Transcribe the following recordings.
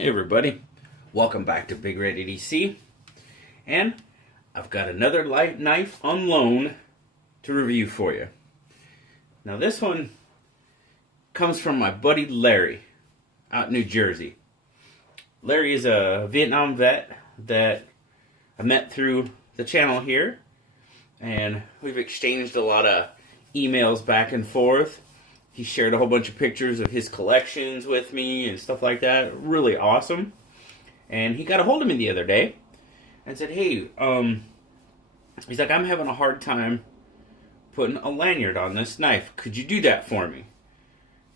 Hey everybody, welcome back to Big Red EDC, and I've got another light knife on loan to review for you. Now this one comes from my buddy Larry out in New Jersey. Larry is a Vietnam vet that I met through the channel here, and we've exchanged a lot of emails back and forth. He shared a whole bunch of pictures of his collections with me and stuff like that. Really awesome. And he got a hold of me the other day and said, hey, he's like, I'm having a hard time putting a lanyard on this knife. Could you do that for me?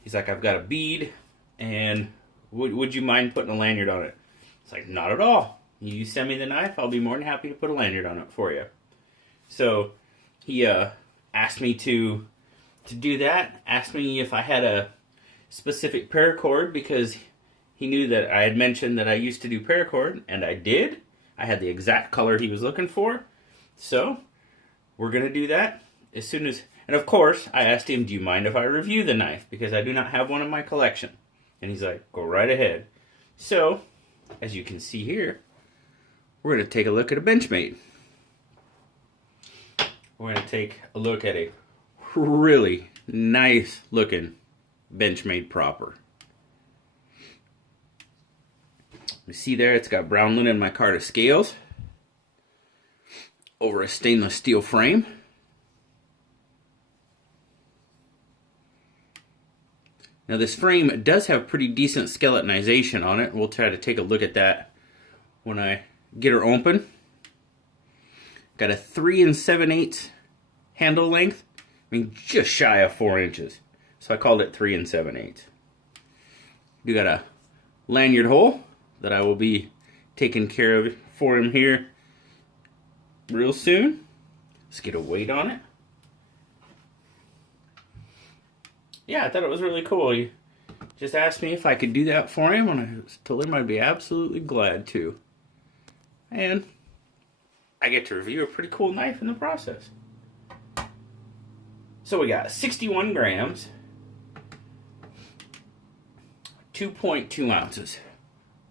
He's like, I've got a bead, and would you mind putting a lanyard on it? It's like, not at all. You send me the knife, I'll be more than happy to put a lanyard on it for you. So he asked me to do that, asked me if I had a specific paracord, because he knew that I had mentioned that I used to do paracord, and I did. I had the exact color he was looking for. So we're going to do that as soon as... And of course, I asked him, do you mind if I review the knife? Because I do not have one in my collection. And he's like, go right ahead. So, as you can see here, we're going to take a look at a Benchmade. We're going to take a look at a really nice looking Benchmade Proper. You see there, it's got brown linen micarta scales over a stainless steel frame. Now this frame does have pretty decent skeletonization on it. We'll try to take a look at that when I get her open. Got a 3 7/8 handle length. I mean, just shy of 4 inches. So I called it 3 7/8. You got a lanyard hole that I will be taking care of for him here real soon. Let's get a weight on it. Yeah, I thought it was really cool. He just asked me if I could do that for him, and I told him I'd be absolutely glad to. And I get to review a pretty cool knife in the process. So we got 61 grams, 2.2 ounces.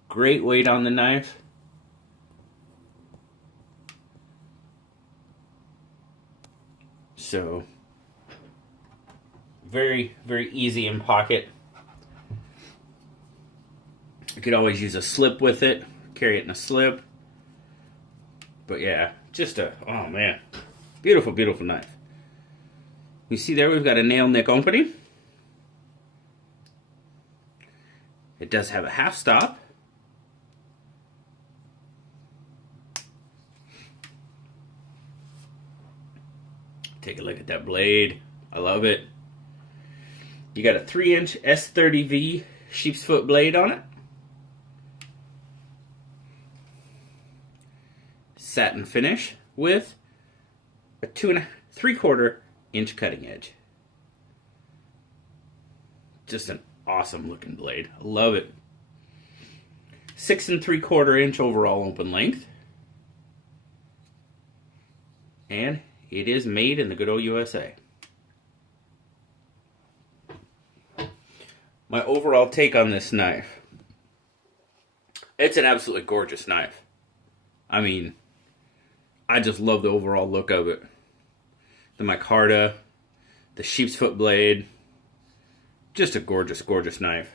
Great weight on the knife. So, very, very easy in pocket. You could always use a slip with it, carry it in a slip. But yeah, just oh man, beautiful, beautiful knife. You see there, we've got a nail nick opening. It does have a half stop. Take a look at that blade. I love it. You got a 3-inch S30V sheep's foot blade on it. Satin finish with a 2 3/4 inch cutting edge. Just an awesome looking blade. I love it. 6 3/4 inch overall open length. And it is made in the good old USA. My overall take on this knife. It's an absolutely gorgeous knife. I mean, I just love the overall look of it. The micarta, the sheep's foot blade. Just a gorgeous, gorgeous knife.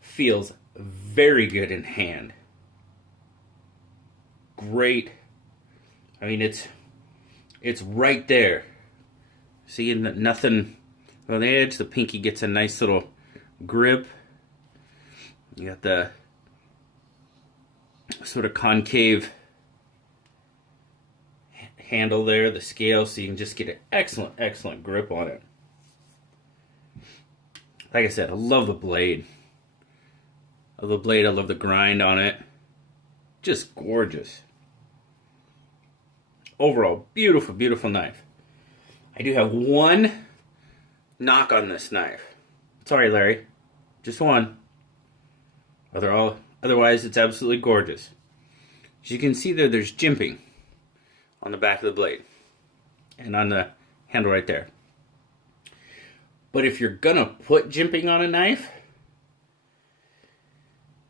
Feels very good in hand. Great. I mean, it's right there. See, nothing on the edge. The pinky gets a nice little grip. You got the sort of concave handle there, the scale, so you can just get an excellent, excellent grip on it. Like I said, I love the blade. I love the blade, I love the grind on it. Just gorgeous. Overall, beautiful, beautiful knife. I do have one knock on this knife. Sorry, Larry. Just one. Otherwise, it's absolutely gorgeous. As you can see there, there's jimping on the back of the blade and on the handle right there. But if you're gonna put jimping on a knife,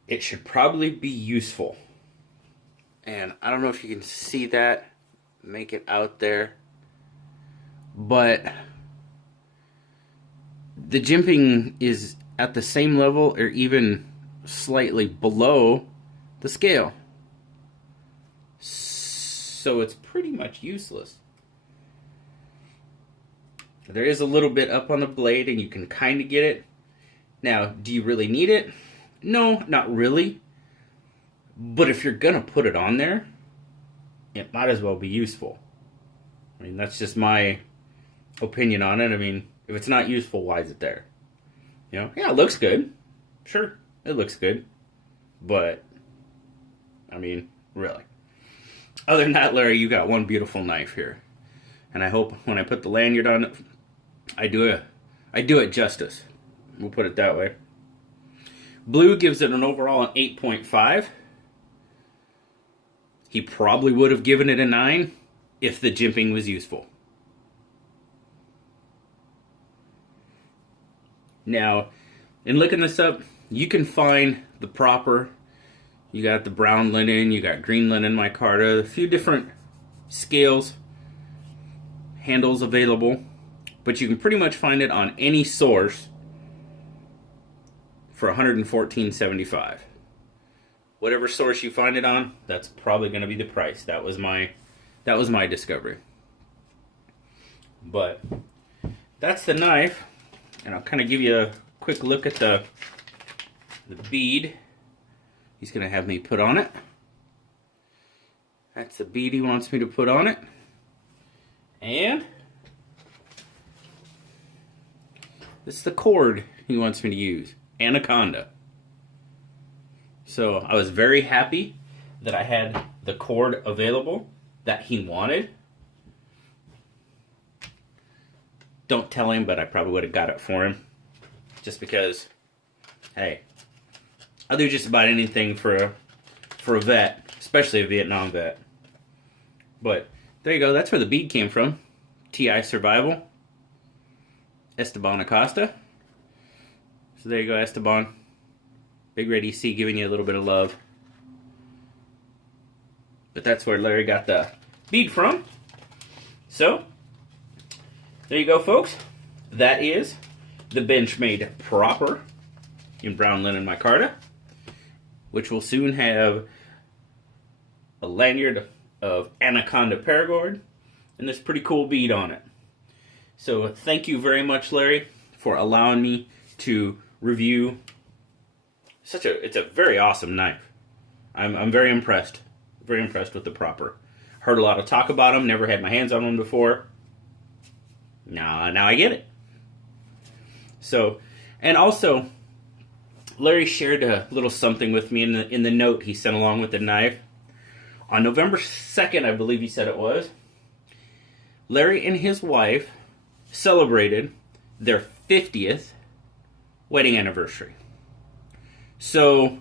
it should probably be useful. And I don't know if you can see that, make it out there, but the jimping is at the same level or even slightly below the scale. So it's pretty much useless. There is a little bit up on the blade and you can kind of get it. Now, do you really need it? No, not really. But if you're going to put it on there, it might as well be useful. I mean, that's just my opinion on it. I mean, if it's not useful, why is it there? You know, yeah, it looks good. Sure, it looks good. But, I mean, really. Other than that, Larry, you got one beautiful knife here. And I hope when I put the lanyard on it, I do it justice. We'll put it that way. Blue gives it an overall an 8.5. He probably would have given it a 9 if the jimping was useful. Now, in looking this up, you can find the proper. You got the brown linen, you got green linen micarta, a few different scales, handles available, but you can pretty much find it on any source for $114.75. Whatever source you find it on, that's probably going to be the price. That was my discovery. But that's the knife, and I'll kind of give you a quick look at the bead he's going to have me put on it. That's the bead he wants me to put on it. And this is the cord he wants me to use. Anaconda. So I was very happy that I had the cord available that he wanted. Don't tell him, but I probably would have got it for him. Just because, hey, I'll do just about anything for a vet, especially a Vietnam vet. But there you go. That's where the bead came from. TI Survival. Esteban Acosta. So there you go, Esteban. Big Red EC giving you a little bit of love. But that's where Larry got the bead from. So, there you go, folks. That is the Benchmade Proper in brown linen micarta, which will soon have a lanyard of Anaconda Paracord and this pretty cool bead on it. So thank you very much, Larry, for allowing me to review it's a very awesome knife. I'm very impressed. Very impressed with the Proper. Heard a lot of talk about them, never had my hands on one before. Now I get it. So, and also Larry shared a little something with me in the note he sent along with the knife. On November 2nd, I believe he said it was, Larry and his wife celebrated their 50th wedding anniversary. So,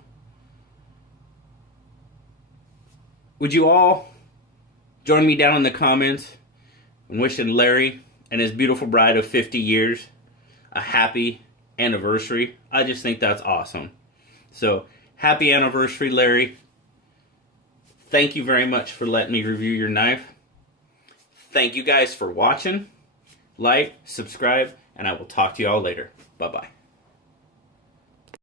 would you all join me down in the comments and wishing Larry and his beautiful bride of 50 years a happy anniversary? I just think that's awesome. So, happy anniversary, Larry. Thank you very much for letting me review your knife. Thank you guys for watching. Like, subscribe, and I will talk to you all later. Bye-bye.